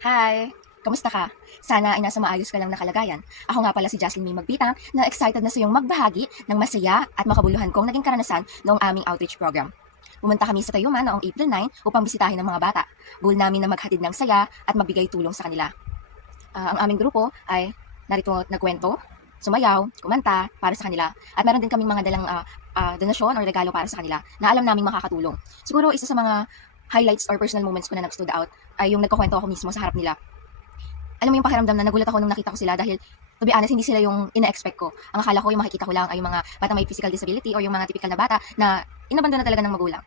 Hi! Kamusta ka? Sana ay nasa maayos ka lang na kalagayan. Ako nga pala si Jocelyn May Magbitang na excited na sa iyong magbahagi ng masaya at makabuluhan kong naging karanasan noong aming outreach program. Pumunta kami sa Tayuman noong April 9 upang bisitahin ang mga bata. Goal namin na maghatid ng saya at magbigay tulong sa kanila. Ang aming grupo ay narito nagkwento, sumayaw, kumanta para sa kanila. At meron din kaming mga dalang donasyon or regalo para sa kanila na alam naming makakatulong. Siguro isa sa mga highlights or personal moments ko na nag-stood out ay yung nagkukwento ako mismo sa harap nila. Alam mo yung pakiramdam na nagulat ako nung nakita ko sila dahil to be honest, hindi sila yung ina-expect ko. Ang akala ko yung makikita ko lang ay yung mga bata may physical disability or yung mga typical na bata na inabandon na talaga ng magulang.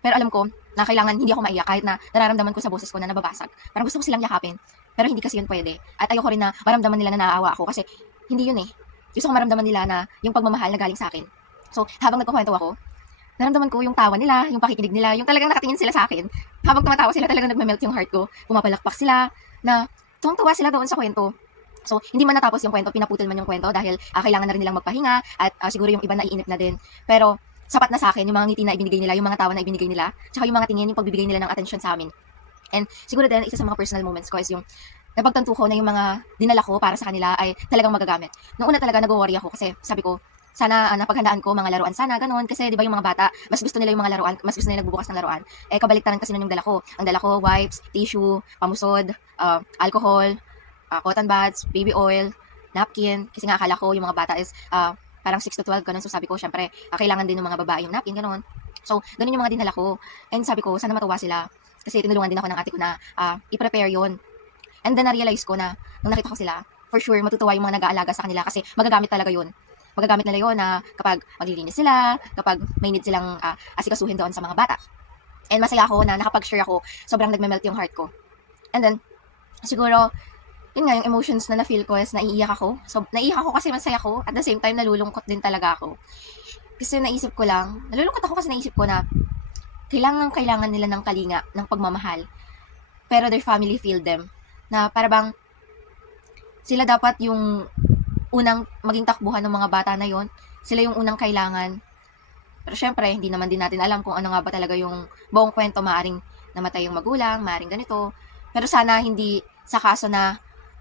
Pero alam ko na kailangan hindi ako maiyak kahit na nararamdaman ko sa boses ko na nababasag. Parang gusto ko silang yakapin. Pero hindi kasi yun pwede. At ayoko rin na maramdaman nila na naaawa ako kasi hindi yun eh. Gusto ko maramdaman nila na yung pagmamahal na galing sa akin. So, habang nagkukwento ako, naramdaman ko yung tawa nila, yung pakikinig nila, yung talagang nakatingin sila sa akin. Habang tumatawa sila, talagang nagme-melt yung heart ko. Pumapalakpak sila na tuwang-tuwa sila doon sa kwento. So, hindi man natapos yung kwento, pinaputol man yung kwento dahil kailangan na rin nilang magpahinga at siguro yung iba naiinip na din. Pero sapat na sa akin yung mga ngiti na ibinigay nila, yung mga tawa na ibinigay nila, tsaka yung mga tingin, yung pagbibigay nila ng atensyon sa amin. And siguro din, isa sa mga personal moments ko is yung napagtanto ko na yung mga dinala ko para sa kanila ay talagang magagamit. Noong una talaga nag-worry ako kasi sabi ko, sana napaghandaan ko mga laruan sana ganun kasi 'di ba yung mga bata mas gusto nila yung mga laruan, mas gusto nila nagbubukas ng laruan. Kabaliktaran kasi nun yung dala ko. Ang dala ko wipes, tissue, pamusod, alcohol, cotton buds, baby oil, napkin kasi nga akala ko yung mga bata is parang 6 to 12 ganun. So sabi ko syempre kailangan din ng mga babae yung napkin ganun. So ganun yung mga dinala ko. And sabi ko sana matuwa sila kasi tinulungan din ako ng ate ko na i-prepare yon. And then na-realize ko na nung nakita ko sila, for sure matutuwa yung mga nag-aalaga sa kanila kasi magagamit talaga yun. Magagamit nila yun na kapag maglilinis sila, kapag may need silang asikasuhin doon sa mga bata. And masaya ako na nakapag-share ako, sobrang nagme-melt yung heart ko. And then, siguro, yun nga, yung emotions na na-feel ko is naiiyak ako. So, naiiyak ako kasi masaya ko, at the same time, nalulungkot din talaga ako. Kasi naisip ko lang, nalulungkot ako kasi naisip ko na kailangan nila ng kalinga, ng pagmamahal. Pero their family failed them. Na para bang sila dapat yung unang maging takbuhan ng mga bata na yon. Sila yung unang kailangan. Pero syempre, hindi naman din natin alam kung ano nga ba talaga yung buong kwento. Maaring namatay yung magulang, maaring ganito. Pero sana hindi sa kaso na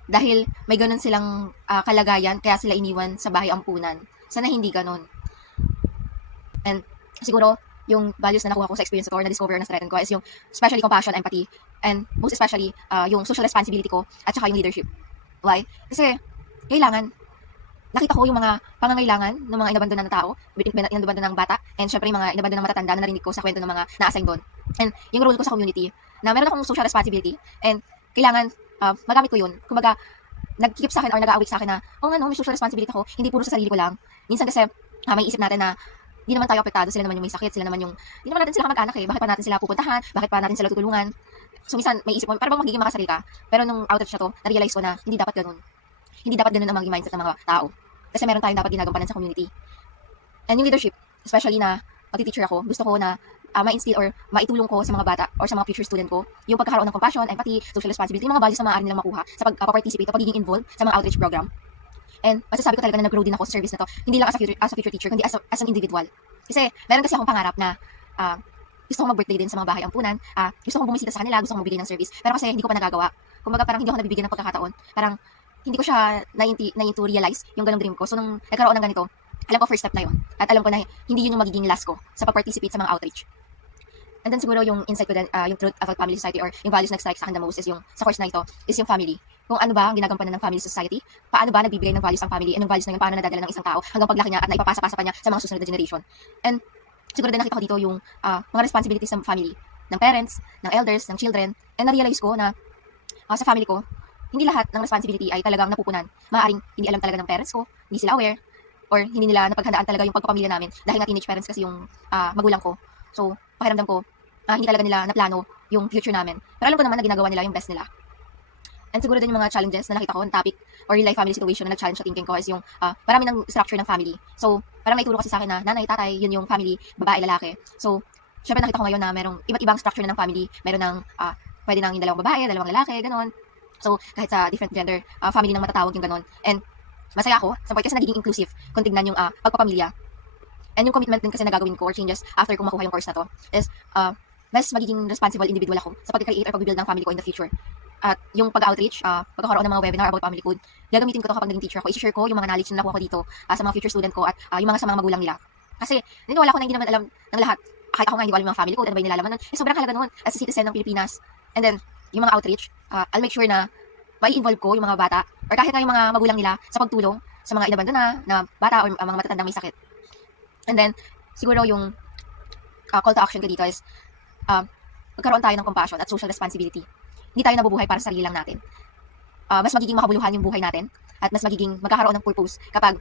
dahil may ganun silang kalagayan, kaya sila iniwan sa bahay ampunan. Sana hindi ganun. And siguro, yung values na nakuha ko sa experience ko or na-discover or na-strengthen ko is yung especially compassion, empathy, and most especially yung social responsibility ko at saka yung leadership. Why? Kasi kailangan nakita ko yung mga pangangailangan ng mga inabandon na tao, inabandon ng bata, and syempre yung mga inabandon ng matatanda na narinig ko sa kwento ng mga na-assign doon. And yung role ko sa community, na meron akong social responsibility, and kailangan magamit ko yun. Kumbaga, nag-keep sa akin or nag-awake sa akin na, no, may social responsibility ko, hindi puro sa sarili ko lang. Minsan kasi, may isip natin na, hindi naman tayo apektado, sila naman yung may sakit, sila naman yung, hindi naman natin sila kamag-anak bakit pa natin sila pupuntahan, bakit pa natin sila tutulungan. So minsan, may isip mo, para bang magiging makasarili ka? Pero nung outreach na to, na-realize ko na, hindi dapat ganun. Hindi dapat ganun ang magiging mindset ng mga tao. Kasi meron tayong dapat ginagampanan sa community. And yung leadership, especially na magti-teacher ako, gusto ko na ma-instill or maitulong ko sa mga bata or sa mga future student ko yung pagkakaroon ng compassion, empathy, social responsibility, yung mga values na maaari nilang makuha sa pag-participate o pagiging involved sa mga outreach program. And masasabi ko talaga na nag-grow din ako sa service na to, hindi lang as a future teacher, kundi as an individual. Kasi meron kasi akong pangarap na gusto kong mag-birthday din sa mga bahay ampunan, gusto kong bumisita sa kanila, gusto kong magbigay ng service, pero kasi hindi ko pa nagagawa. Kumbaga parang hindi ako nabibigyan ng pagkakataon, parang hindi ko siya na-into realize yung ganong dream ko. So nung nagkaroon ng ganito, alam ko first step na yun. At alam ko na hindi yun yung magiging last ko sa pag-participate sa mga outreach. And then siguro yung insight ko din, yung truth about family society or yung values na nag-strike sa akin the most is yung, sa course na ito, is yung family. Kung ano ba ang ginagampanan ng family society, paano ba nagbibigay ng values ang family, anong values na yun, paano nadadala ng isang tao hanggang paglaki niya at naipapasa-pasa pa niya sa mga susunod na generation. And siguro din nakita ko dito yung mga responsibilities ng family, ng parents, ng elders, ng children, and na-realize ko na sa family ko, hindi lahat ng responsibility ay talagang napupunan. Maaaring hindi alam talaga ng parents ko, hindi sila aware, or hindi nila napaghandaan talaga yung pagpapamilya namin dahil nga teenage parents kasi yung magulang ko. So, pakiramdam ko, hindi talaga nila naplano yung future namin. Pero alam ko naman na ginagawa nila yung best nila. And siguro din yung mga challenges na nakita ko, yung topic or real life family situation na nag-challenge sa thinking ko is yung marami ng structure ng family. So, parang naituro kasi sa akin na nanay, tatay, yun yung family, babae, lalaki. So, syempre nakita ko ngayon na merong iba't ibang structure na ng family. Meron ng pwede nang yung dalawang babae, dalawang lalaki, ganon. So, kahit sa different gender, family nang matatawag yung ganon. And masaya ako sa point kasi nagiging inclusive kung tignan yung pagpapamilya. And yung commitment din kasi na gagawin ko or changes after kung makuha yung course na to is mas magiging responsible individual ako sa pag-create or pag-build ng family ko in the future. At yung pag-outreach, pagkakaroon ng mga webinar about family food, gagamitin ko to kapag naging teacher ako. I-share ko yung mga knowledge na nakuha ko dito sa mga future student ko at yung mga sa mga magulang nila. Kasi niniwala ko na hindi naman alam ng lahat. Kahit ako nga hindi ko alam yung mga family code, ano ba yung nilalaman nun. Sobrang halaga nun as a citizen ng Pilipinas. And then, yung mga outreach, I'll make sure na mai-involve ko yung mga bata or kahit nga yung mga magulang nila sa pagtulong sa mga inabandona na bata or mga matatandang may sakit. And then, siguro yung call to action ko dito is magkaroon tayo ng compassion at social responsibility. Hindi tayo nabubuhay para sa sarili lang natin. Mas magiging makabuluhan yung buhay natin at mas magiging magkakaroon ng purpose kapag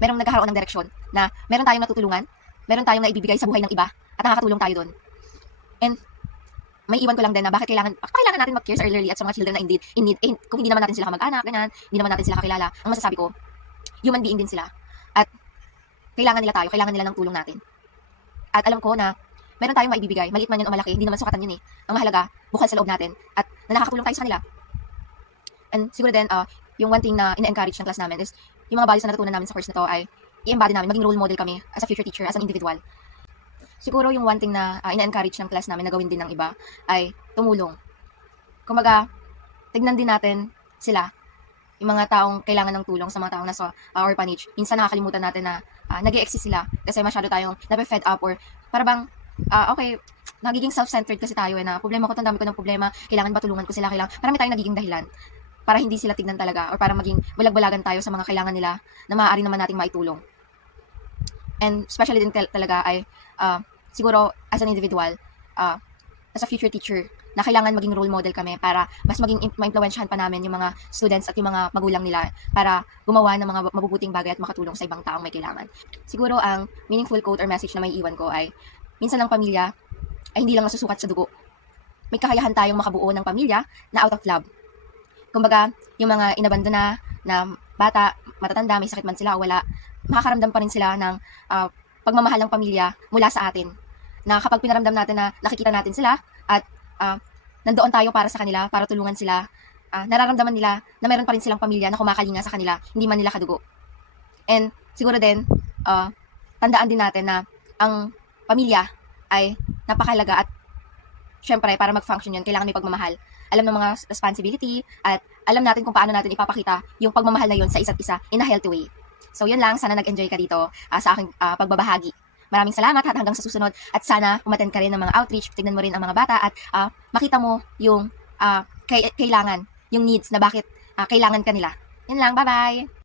merong nagkakaroon ng direksyon na meron tayong natutulungan, meron tayong naibibigay sa buhay ng iba at nakakatulong tayo doon. And may iwan ko lang din na bakit kailangan natin mag-care sa elderly at sa mga children na in need, kung hindi naman natin sila kamag-anak, ganyan, hindi naman natin sila kakilala. Ang masasabi ko, human being din sila. At kailangan nila ng tulong natin. At alam ko na meron tayong maibibigay, maliit man yun o malaki, hindi naman sukatan yun eh. Ang mahalaga, bukal sa loob natin at na nakakatulong tayo sa kanila. And siguro din, yung one thing na ina-encourage ng class namin is, yung mga values na natutunan namin sa course na to ay i-embody namin, maging role model kami as a future teacher, as an individual. Siguro yung one thing na ina-encourage ng class namin na gawin din ng iba ay tumulong. Kumbaga, tignan din natin sila, yung mga taong kailangan ng tulong sa mga taong nasa orphanage. Minsan nakakalimutan natin na nag-e-exist sila kasi masyado tayong nape-fed up or para bang okay, nagiging self-centered kasi tayo na problema ko, dami ko ng problema, kailangan ba tulungan ko sila, parang may tayong nagiging dahilan para hindi sila tignan talaga or para maging bulag-bulagan tayo sa mga kailangan nila na maaari naman nating maitulong. And especially din talaga ay siguro as an individual, as a future teacher, na kailangan maging role model kami para mas maging ma-influensyahan pa namin yung mga students at yung mga magulang nila para gumawa ng mga mabubuting bagay at makatulong sa ibang taong may kailangan. Siguro ang meaningful quote or message na may iwan ko ay, minsan ang pamilya ay hindi lang nasusukat sa dugo. May kakayahan tayong makabuo ng pamilya na out of love. Kumbaga, yung mga inabandona na bata, matatanda, may sakit man sila o wala, makakaramdam pa rin sila ng pagmamahal ng pamilya mula sa atin. Na kapag pinaramdam natin na nakikita natin sila at nandoon tayo para sa kanila, para tulungan sila, nararamdaman nila na meron pa rin silang pamilya na kumakalinga sa kanila, hindi man nila kadugo. And siguro din, tandaan din natin na ang pamilya ay napakahalaga at syempre, para mag-function yun, kailangan may pagmamahal. Alam ng mga responsibility at alam natin kung paano natin ipapakita yung pagmamahal na yun sa isa't isa in a healthy way. So, yun lang. Sana nag-enjoy ka dito sa aking pagbabahagi. Maraming salamat at hanggang sa susunod. At sana umattend ka rin ng mga outreach, tignan mo rin ang mga bata at makita mo yung kailangan, yung needs na bakit kailangan ka nila. Yun lang. Bye-bye!